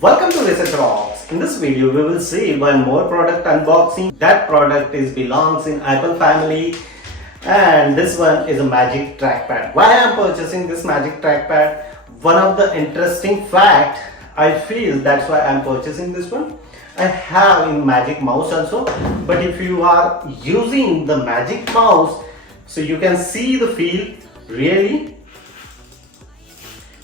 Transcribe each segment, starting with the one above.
Welcome to Research Rocks. In this video, we will see one more product unboxing. That product belongs in Apple family, and this one is a Magic Trackpad. Why I am purchasing this Magic Trackpad? One of the interesting fact I feel that's why I am purchasing this one. I have in Magic Mouse also, but if you are using the Magic Mouse, so you can see the feel really.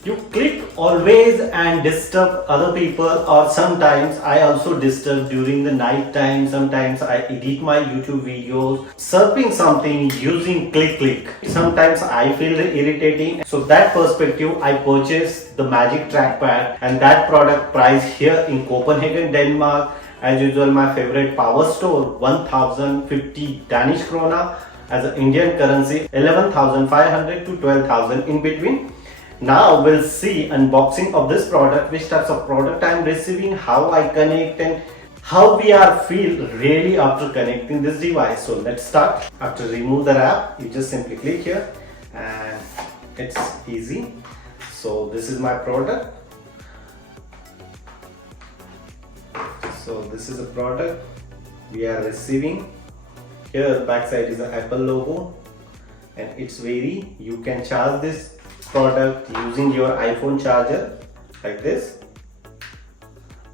You click always and disturb other people, or sometimes I also disturb during the night time. Sometimes I edit my YouTube videos, surfing something using click. Sometimes I feel irritating. So that perspective, I purchased the Magic Trackpad, and that product price here in Copenhagen, Denmark. As usual, my favorite power store, 1050 Danish krona, as an Indian currency, 11,500 to 12,000 in between. Now we'll see unboxing of this product, which types of product I am receiving, how I connect, and how we are feel really after connecting this device. So let's start. After remove the wrap, you just simply click here and it's easy. So this is my product. So this is a product we are receiving. Here backside is the Apple logo, and it's very, you can charge this product using your iPhone charger like this.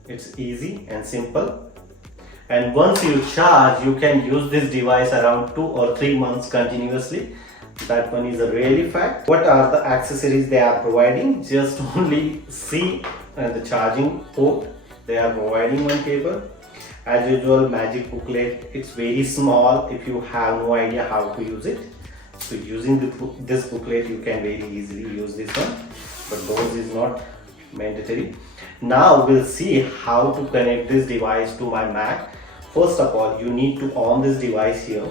It's easy and simple, and once you charge, you can use this device around 2 or 3 months continuously. That one is a really fact. What are the accessories they are providing? Just only see the charging port. They are providing one cable. As usual, Magic booklet. It's very small if you have no idea how to use it. So using this booklet, you can very easily use this one, but those is not mandatory. Now we'll see how to connect this device to my Mac. First of all, you need to on this device here.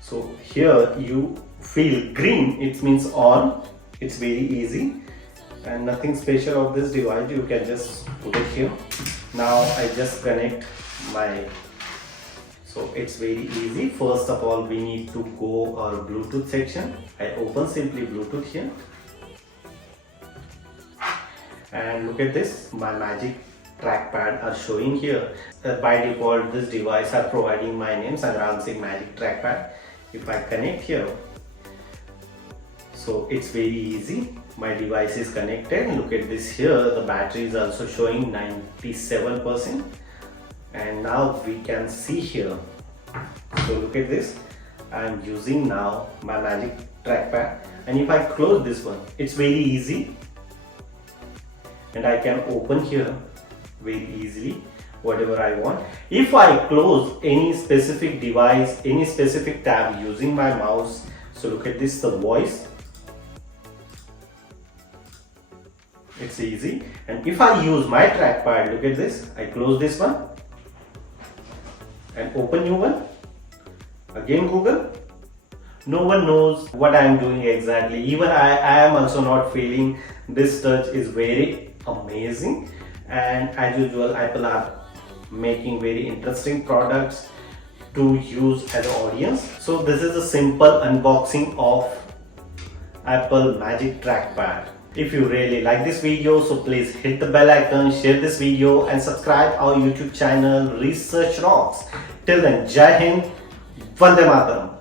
So here you feel green, it means on. It's very easy and nothing special of this device. You can just put it here. Now I just connect my. So it's very easy. First of all, we need to go our Bluetooth section. I open simply Bluetooth here. And look at this, my Magic Trackpad are showing here. By default, this device are providing my name, Sangram Singh Magic Trackpad. If I connect here, so it's very easy. My device is connected. Look at this here, the battery is also showing 97%. And now we can see here. So look at this. I am using now my Magic Trackpad, and if I close this one, it's very easy, and I can open here very easily whatever I want. If I close any specific device, any specific tab using my mouse, so look at this, the voice. It's easy. And if I use my trackpad, look at this, I close this one and open new one. Again Google. No one knows what I am doing exactly. Even I am also not feeling. This touch is very amazing, and as usual, Apple are making very interesting products to use as an audience. So this is a simple unboxing of Apple Magic Trackpad. If you really like this video, so please hit the bell icon, share this video, and subscribe our YouTube channel Research Rocks. Till then, Jai Hind, Vande Mataram.